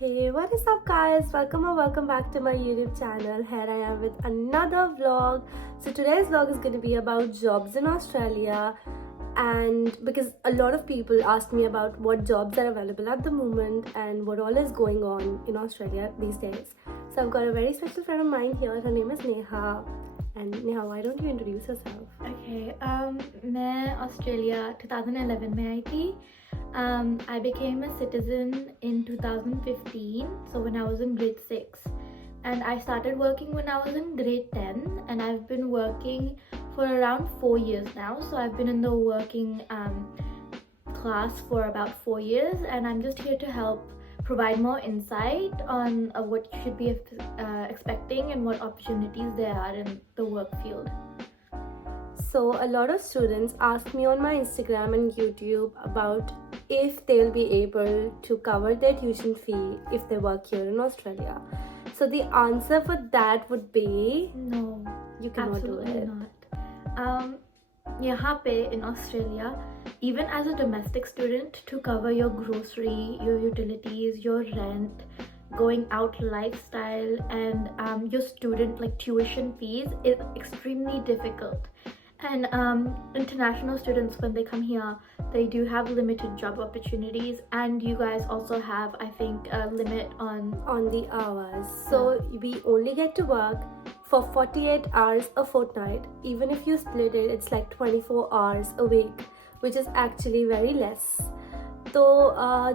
Hey, what is up guys? Welcome back to my YouTube channel. Here I am with another vlog. So today's vlog is going to be about jobs in Australia, and because a lot of people ask me about what jobs are available at the moment and what all is going on in Australia these days. So I've got a very special friend of mine here. Her name is Neha. And Neha, why don't you introduce yourself? Okay, मैं Australia 2011 में आई थी. I became a citizen in 2015, so when I was in grade 6. And I started working when I was in grade 10, and I've been working for around 4 years now. So I've been in the working class for about 4 years, and I'm just here to help provide more insight on what you should be expecting and what opportunities there are in the work field. So a lot of students ask me on my Instagram and YouTube about if they'll be able to cover their tuition fee if they work here in Australia. So the answer for that would be no, you cannot do absolutely it. not. यहाँ पे in Australia, even as a domestic student, to cover your grocery, your utilities, your rent, going out lifestyle, and your student like tuition fees is extremely difficult. And international students, when they come here, they do have limited job opportunities, and you guys also have, I think, a limit on the hours. So we only get to work for 48 hours a fortnight. Even if you split it, it's like 24 hours a week, which is actually very less. तो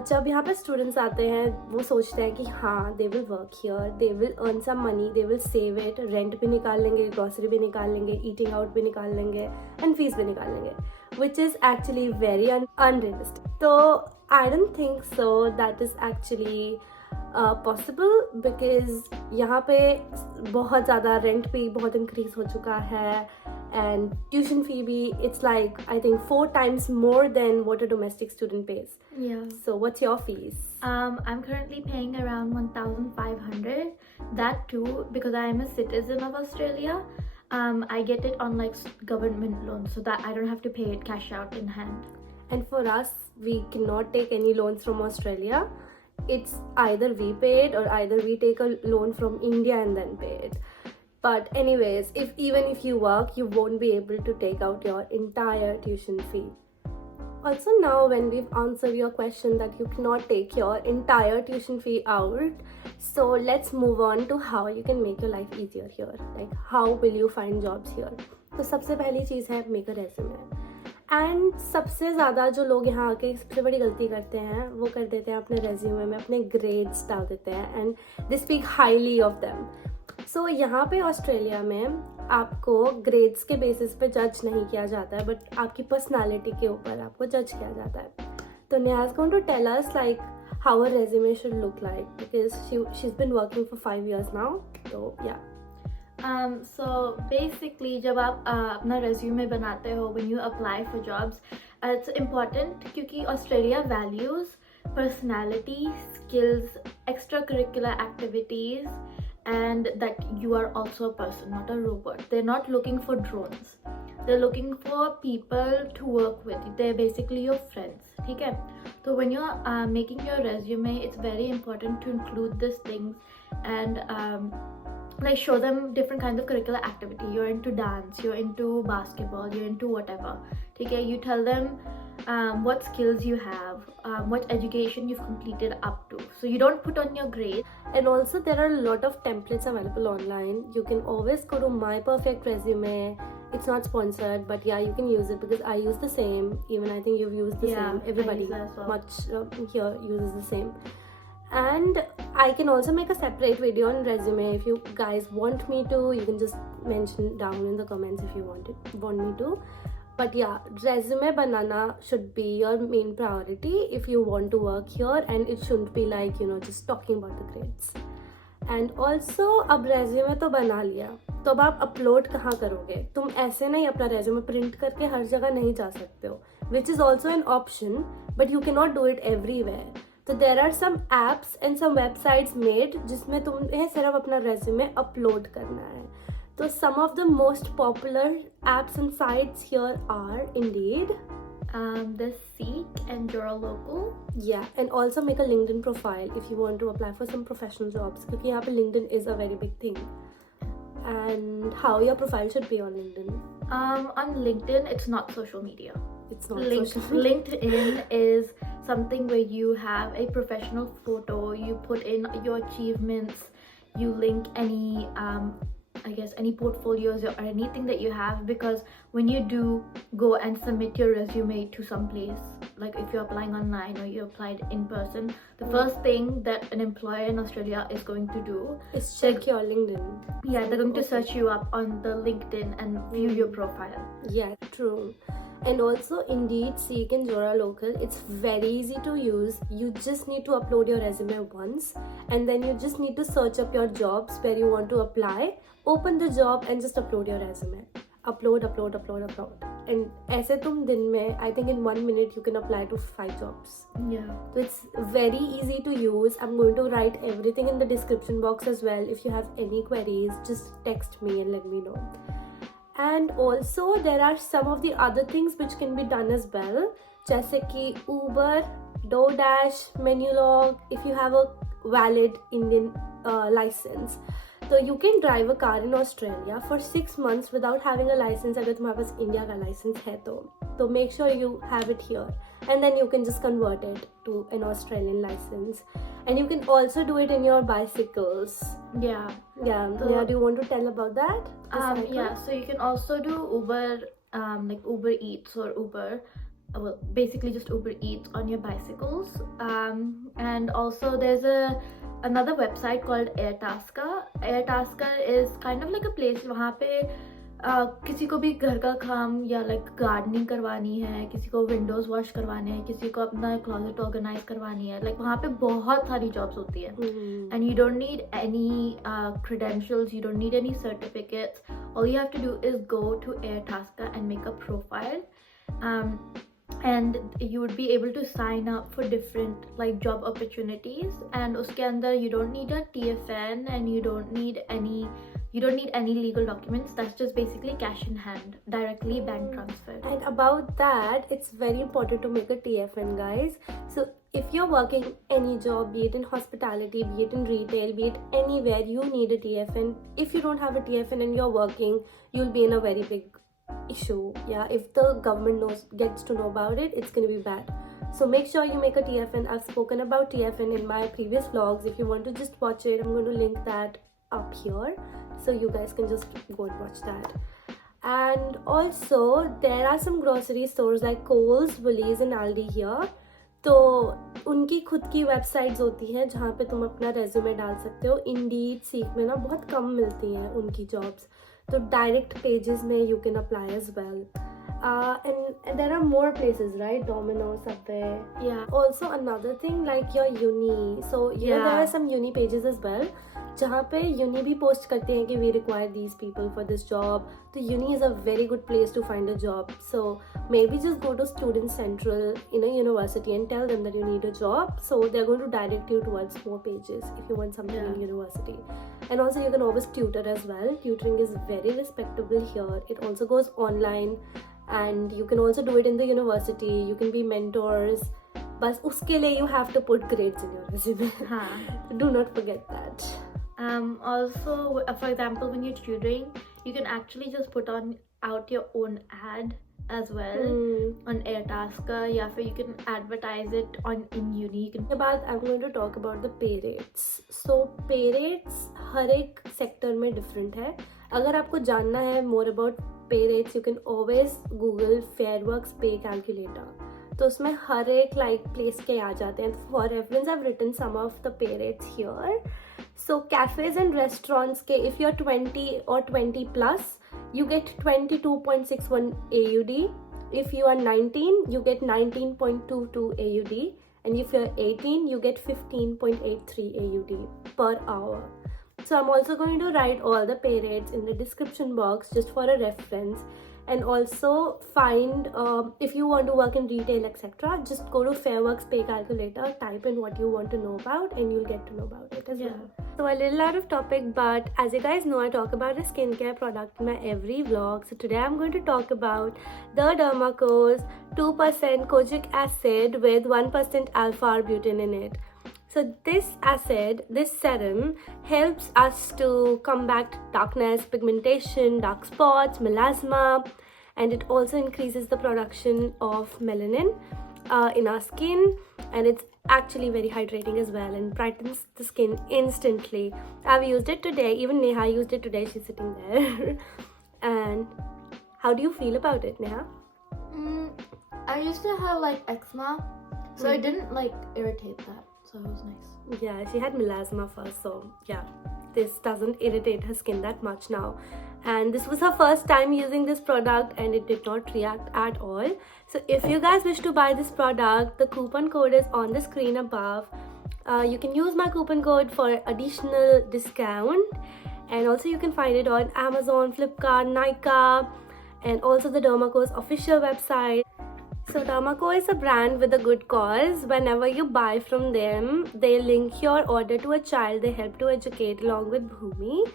जब यहाँ पे students आते हैं वो सोचते हैं कि हाँ they will work here, they will earn some money, they will save it, rent भी निकाल लेंगे, ग्रॉसरी भी निकाल लेंगे, ईटिंग आउट भी निकाल लेंगे एंड फीस भी निकाल लेंगे, which is actually very unrealistic. तो I don't think so that is actually possible, because यहाँ पे बहुत ज़्यादा रेंट भी बहुत इंक्रीज हो चुका है and tuition fee be it's like I think 4 times more than what a domestic student pays. Yeah. So what's your fees? I'm currently paying around 1,500. That too because I am a citizen of Australia. I get it on like government loan, so that I don't have to pay it cash out in hand. And for us, we cannot take any loans from Australia. It's either we pay it or either we take a loan from India and then pay it. But anyways, even if you work, you won't be able to take out your entire tuition fee. Also now when we've answered your question that you cannot take your entire tuition fee out, so let's move on to how you can make your life easier here. Like how will you find jobs here? तो सबसे पहली चीज़ है make a resume. And सबसे ज़्यादा जो लोग यहाँ आके सबसे बड़ी गलती करते हैं वो कर देते हैं अपने रेज्यूमे में अपने ग्रेड्स डाल देते हैं and they speak highly of them. So यहाँ पे ऑस्ट्रेलिया में आपको ग्रेड्स के बेसिस पे जज नहीं किया जाता है, बट आपकी पर्सनालिटी के ऊपर आपको जज किया जाता है. तो Neha is going to tell us like how a resume should look like, because she is been working for 5 years now. तो या so basically जब आप अपना resume बनाते हो when you apply for jobs, it's important क्योंकि Australia values personality, skills, extracurricular activities, and that you are also a person, not a robot. They're not looking for drones. They're looking for people to work with. They're basically your friends. ठीक है? So when you're making your resume, it's very important to include these things and like show them different kinds of curricular activity. You're into dance, you're into basketball, you're into whatever. Okay, you tell them what skills you have, what education you've completed up to. So you don't put on your grade. And also there are a lot of templates available online. You can always go to My Perfect Resume. It's not sponsored, but yeah, you can use it because I use the same. Even I think you've used the same. Everybody much here uses the same. And I can also make a separate video on resume. If you guys want me to, you can just mention down in the comments if you want me to. But yeah, resume banana should be your main priority if you want to work here, and it shouldn't be like, you know, just talking about the grades. And also अब resume तो बना लिया, तो अब आप upload कहाँ करोगे? तुम ऐसे नहीं अपना resume print करके हर जगह नहीं जा सकते हो, which is also an option, but you cannot do it everywhere. तो there are some apps and some websites made जिसमें तुम्हें सिर्फ अपना resume upload करना है. So some of the most popular apps and sites here are Indeed, There's Seek and Jura Local. Yeah, and also make a LinkedIn profile if you want to apply for some professional jobs. Because यहाँ पे LinkedIn is a very big thing. And how your profile should be on LinkedIn? On LinkedIn, it's not social media. It's not social media. LinkedIn is something where you have a professional photo, you put in your achievements, you link any any portfolios or anything that you have, because when you do go and submit your resume to some place, like if you're applying online or you applied in person, the first thing that an employer in Australia is going to do is check your LinkedIn. Yeah, they're going to search you up on the LinkedIn and view your profile. Yeah, true. And also Indeed, Seek and Jura Local, it's very easy to use. You just need to upload your resume once, and then you just need to search up your jobs where you want to apply, open the job and just upload your resume. Upload. And ऐसे तुम दिन में, I think in 1 minute you can apply to 5 jobs. Yeah. So it's very easy to use. I'm going to write everything in the description box as well. If you have any queries, just text me and let me know. And also there are some of the other things which can be done as well, जैसे कि Uber, DoorDash, Menulog. If you have a valid Indian license, so you can drive a car in Australia for 6 months without having a license. अगर तुम्हारे पास India का licence है तो make sure you have it here, and then you can just convert it to an Australian license. And you can also do it in your bicycles. Yeah. Do you want to tell about that? So you can also do Uber, like Uber Eats or Uber, well, basically just Uber Eats on your bicycles. And also there's another website called Airtasker. Airtasker is kind of like a place वहाँ पे किसी को भी घर का काम या like gardening करवानी है, किसी को विंडोज वॉश करवाने हैं, किसी को अपना क्लोजेट ऑर्गेनाइज करवानी है, लाइक वहाँ पे बहुत सारी जॉब्स होती है. And you don't need any credentials, you don't need any certificates. All you have to do is go to Airtasker and make a profile, and you would be able to sign up for different like job opportunities. And उसके अंदर you don't need a TFN and you don't need any legal documents. That's just basically cash in hand, directly bank transfer. And about that, it's very important to make a TFN, guys. So if you're working any job, be it in hospitality, be it in retail, be it anywhere, you need a TFN. If you don't have a TFN and you're working, you'll be in a very big issue. Yeah, if the government gets to know about it, it's gonna be bad. So make sure you make a TFN. I've spoken about TFN in my previous vlogs. If you want to just watch it, I'm going to link that up here, so you guys can just go and watch that. And also there are some grocery stores like Coles, Woolies and Aldi here. तो उनकी खुद की websites होती हैं जहाँ पे तुम अपना रेज्यूमे डाल सकते हो. इंडीड, सीक में ना बहुत कम मिलती हैं उनकी जॉब्स, तो डायरेक्ट पेजेस में you can apply as well. And there are more places, right? Domino's, Subway. Yeah. Also another thing, like your uni. So you know there are some uni pages as well, जहाँ पे uni भी post करते हैं कि we require these people for this job. तो uni is a very good place to find a job. So maybe just go to Student Central in a university and tell them that you need a job. So they're going to direct you towards more pages if you want something in university. And also you can always tutor as well. Tutoring is very respectable here. It also goes online. And you can also do it in the university. You can be mentors. But uske liye you have to put grades in your resume. Do not forget that. Also, for example, when you're tutoring, you can actually just put out your own ad as well on Airtasker. Yeah, so you can advertise it in uni. I'm going to talk about the pay rates. So pay rates हर एक sector में different है. अगर आपको जानना है more about pay rates, you can always Google Fairworks pay calculator. तो उसमें हर एक like place के आ जाते हैं. For reference, I've written some of the pay rates here. So cafes and restaurants के, if you're 20 or 20 plus, you get 22.61 AUD. If you are 19, you get 19.22 AUD. And if you're 18, you get 15.83 AUD per hour. So I'm also going to write all the pay rates in the description box just for a reference. And also find, if you want to work in retail, etc., just go to Fairworks Pay Calculator, type in what you want to know about, and you'll get to know about it as well. So a little out of topic, but as you guys know, I talk about a skincare product in my every vlog. So today I'm going to talk about the Dermaco's 2% kojic acid with 1% alpha-arbutin in it. So this acid, this serum, helps us to combat darkness, pigmentation, dark spots, melasma, and it also increases the production of melanin in our skin, and it's actually very hydrating as well and brightens the skin instantly. I've used it today, even Neha used it today, she's sitting there. And how do you feel about it, Neha? I used to have like eczema, so it didn't like irritate that, so it was nice. Yeah, she had melasma first, so yeah, this doesn't irritate her skin that much now. And this was her first time using this product and it did not react at all. So if you guys wish to buy this product, the coupon code is on the screen above. You can use my coupon code for additional discount, and also you can find it on Amazon, Flipkart, Nykaa, and also the Dermaco's official website. So Dermaco is a brand with a good cause. Whenever you buy from them, they link your order to a child they help to educate along with Bhumi.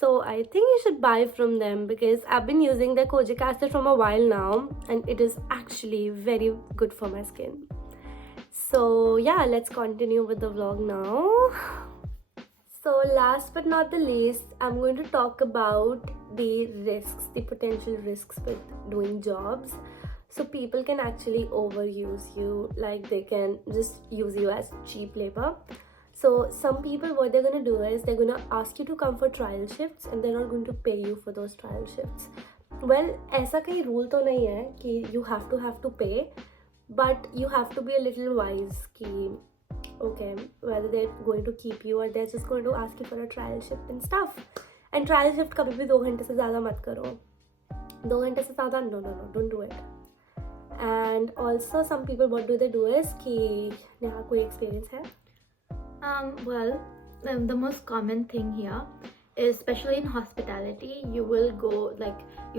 So I think you should buy from them because I've been using their kojic acid from a while now and it is actually very good for my skin. So yeah, let's continue with the vlog now. So last but not the least, I'm going to talk about the risks, the potential risks with doing jobs. So people can actually overuse you, like they can just use you as cheap labor. So some people, what they're going to do is they're going to ask you to come for trial shifts and they're not going to pay you for those trial shifts. Well, ऐसा कहीं rule तो नहीं है कि you have to pay, but you have to be a little wise कि okay, whether they're going to keep you or they're just going to ask you for a trial shift and stuff. And trial shift कभी भी 2 घंटे से ज़्यादा मत करो. 2 घंटे से ज़्यादा no, don't do it. And also some people, what do they do is कि नेहा कोई experience है? Well, the most common thing here is, especially in hospitality, you will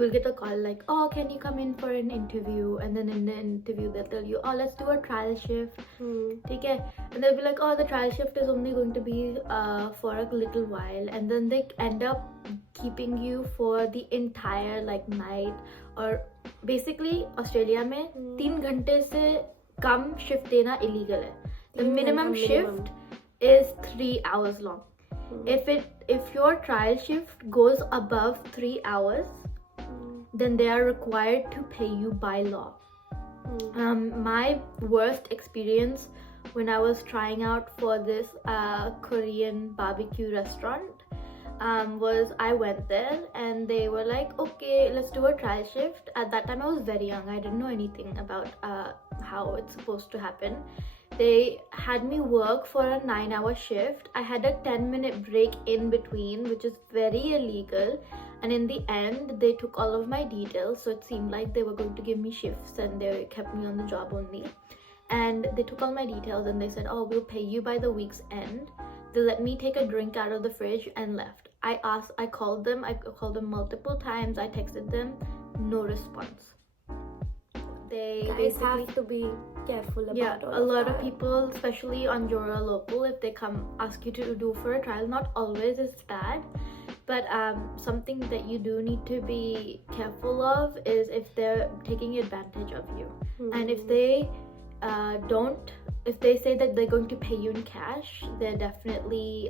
get a call like, oh, can you come in for an interview? And then in the interview they'll tell you, oh, let's do a trial shift. Okay? And they'll be like, oh, the trial shift is only going to be for a little while, and then they end up keeping you for the entire night. Or basically Australia में 3 घंटे से कम shift देना illegal है. The minimum shift is 3 hours long. If your trial shift goes above 3 hours, then they are required to pay you by law. My worst experience when I was trying out for this Korean barbecue restaurant was I went there and they were like, okay, let's do a trial shift. At that time I was very young, I didn't know anything about how it's supposed to happen. They had me work for a 9-hour shift. I had a 10-minute break in between, which is very illegal, and in the end they took all of my details, so it seemed like they were going to give me shifts and they kept me on the job only. And they took all my details and they said, oh, we'll pay you by the week's end. They let me take a drink out of the fridge and left. I called them multiple times, I texted them, no response. They guys basically have to be careful about a lot of people, especially on Jora Local, if they come ask you to do for a trial, not always it's bad, but something that you do need to be careful of is if they're taking advantage of you. And if they if they say that they're going to pay you in cash, they're definitely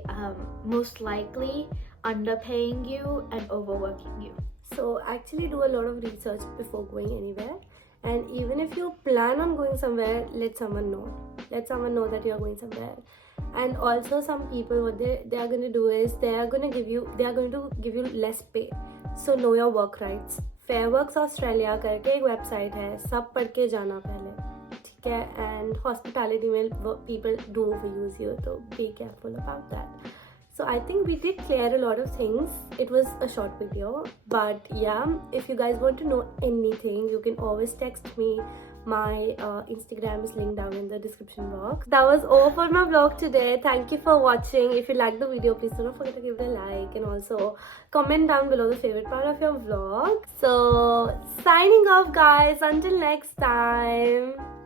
most likely underpaying you and overworking you. So actually do a lot of research before going anywhere, and even if you plan on going somewhere, let someone know that you're going somewhere. And also some people, what they are going to do is they are going to give you less pay. So know your work rights. Fairworks Australia करके एक website है, सब पढ़ के जाना पहले, ठीक है? And hospitality में people do overuse you, so be careful about that. So I think we did clear a lot of things. It was a short video, but yeah, if you guys want to know anything, you can always text me. My Instagram is linked down in the description box. That was all for my vlog today. Thank you for watching. If you liked the video, please don't forget to give it a like and also comment down below the favorite part of your vlog. So signing off guys, until next time.